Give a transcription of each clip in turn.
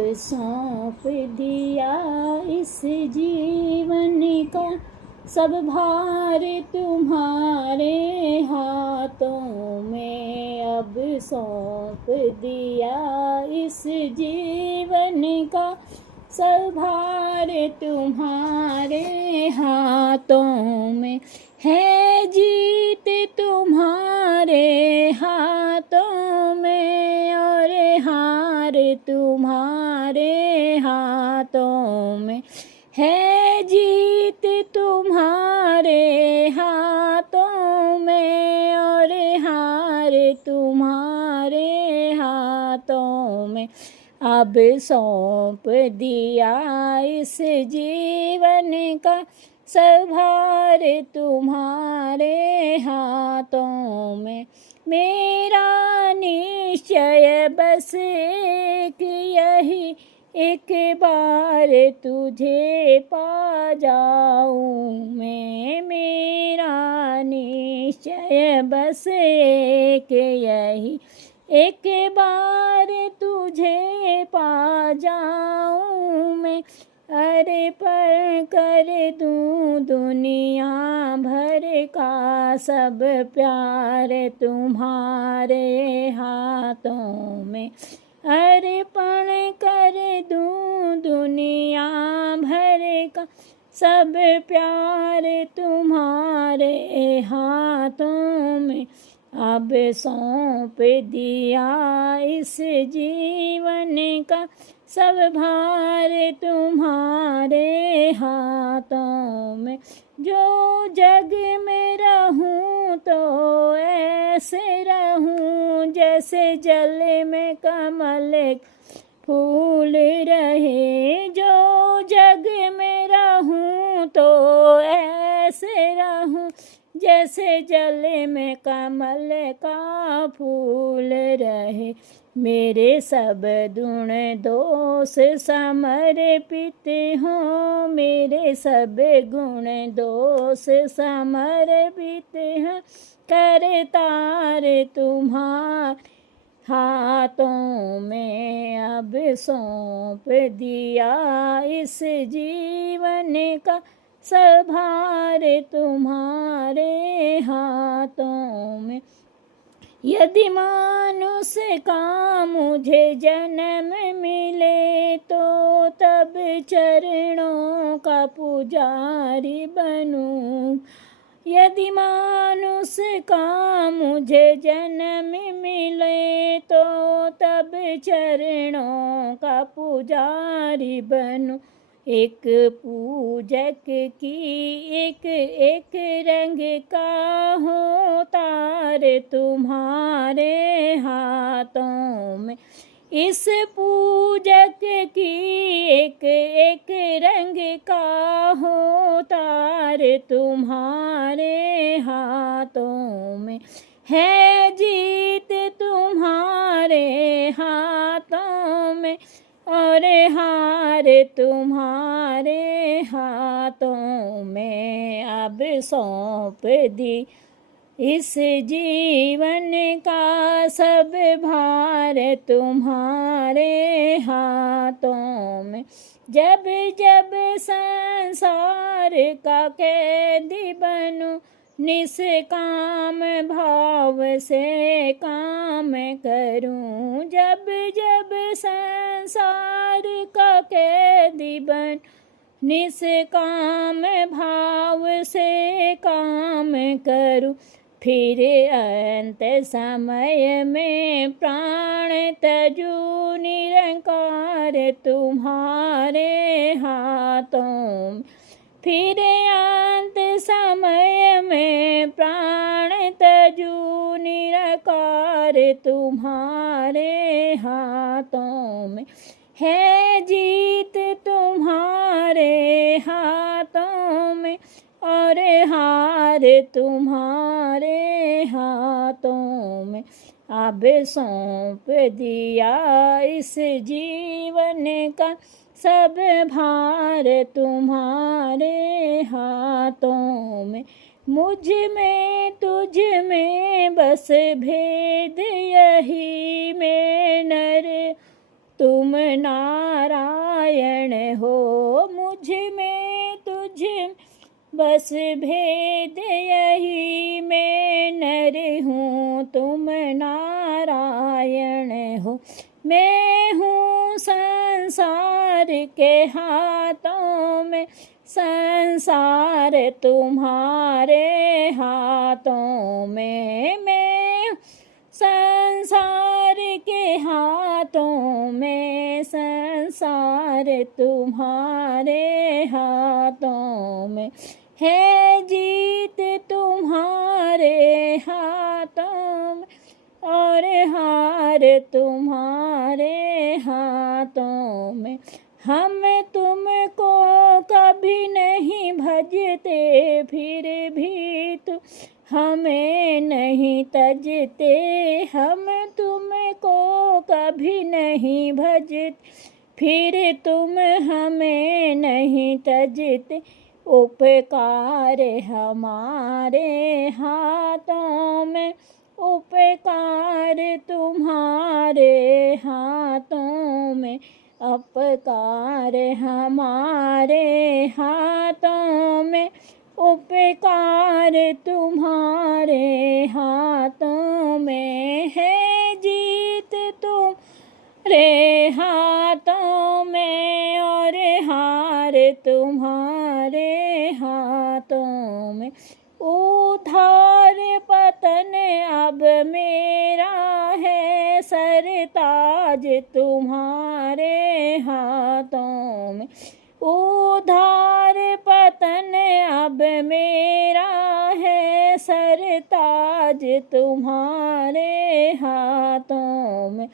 सौंप दिया इस जीवन का, सब भार तुम्हारे हाथों में। अब सौंप दिया इस जीवन का, सब भार तुम्हारे हाथों में। है जीत तुम्हारे हाथों में, और हार तुम्हारे हाथों में। है जीत तुम्हारे हाथों में, और हार तुम्हारे हाथों में। अब सौंप दिया इस जीवन का, सब भार तुम्हारे हाथों में। मेरा निश्चय बस एक यही, एक बार तुझे पा जाऊं मैं। मेरा निश्चय बस एक यही, एक बार तुझे पा जाऊं मैं। अर्पण कर दूं दुनिया भर का सब प्यार तुम्हारे हाथों में। अर्पण कर दूं दुनिया भर का सब प्यार तुम्हारे हाथों में। अब सौंप दिया इस जीवन का, सब भार तुम्हारे हाथों में। जो जग में रहूं तो ऐसे रहूं, जैसे जल में कमल फूल रहे। जो जग में रहूं तो ऐसे रहूं, जैसे जल में कमल का फूल रहे। मेरे सब गुण दोष समर्पित हों, मेरे सब गुण दोष समर्पित हैं। करतार तुम्हारे हाथों में। अब सौंप दिया इस जीवन का, सब भार तुम्हारे हाथों में। यदि मानुष का मुझे जन्म मिले तो तब चरणों का पुजारी बनूं। यदि मानुष का मुझे जन्म मिले तो तब चरणों का पुजारी बनूं। एक पूजक की एक एक रंग का हो तार तुम्हारे हाथों में। इस पूजक की एक एक रंग का हो तार तुम्हारे हाथों में। है जीत तुम्हारे हाथों में, और हार तुम्हारे हाथों में। अब सौंप दी इस जीवन का, सब भार तुम्हारे हाथों में। जब जब संसार का कैदी बनूं, निष्काम भाव से काम करूं। जब जब संसार का कैदी बन, निष्काम भाव से काम करूं। फिर अंत समय में प्राण तजू निरंकार तुम्हारे हाथों में। फिर अंत समय में प्राण तजू निरंकार तुम्हारे हाथों में। है जीत तुम्हारे हाथों में, और हार तुम्हारे हाथों में। अब सौंप दिया इस जीवन का, सब भार तुम्हारे हाथों में। मुझ में तुझ में बस भेद यही, मैं नर तुम नारायण हो। मुझ में तुझ बस भेद यही, मैं नर हूँ तुम नारायण हो। मैं हूँ संसार के हाथों में, संसार तुम्हारे हाथों में। मैं संसार के हाथों में, संसार तुम्हारे हाथों में। है जीत तुम्हारे हाथों में, और हार तुम्हारे हाथों में। हम तुमको कभी नहीं भजते, फिर भी तुम हमें नहीं तजते। हम तुमको कभी नहीं भजते, फिर तुम हमें नहीं तजते। उपकार हमारे हाथों में, उपकार तुम्हारे हाथों में। अपकार हमारे हाथों में, उपकार तुम्हारे हाथों में। है जीत तुम्हारे हाथों में, और हार तुम्हारे हाथों में। उद्धार पतन अब मेरा है, सरताज तुम्हारे हाथों में। उद्धार पतन अब मेरा है, सरताज तुम्हारे हाथों में।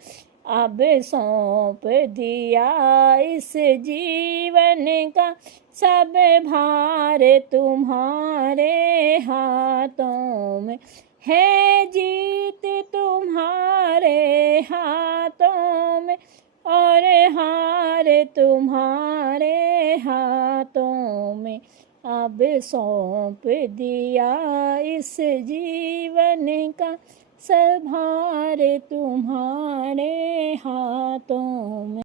अब सौंप दिया इस जीवन का सब भार तुम्हारे हाथों में। है जीत तुम्हारे हाथों में, और हार तुम्हारे हाथों में। अब सौंप दिया इस जीवन का सब भार तुम्हारे हाथों में।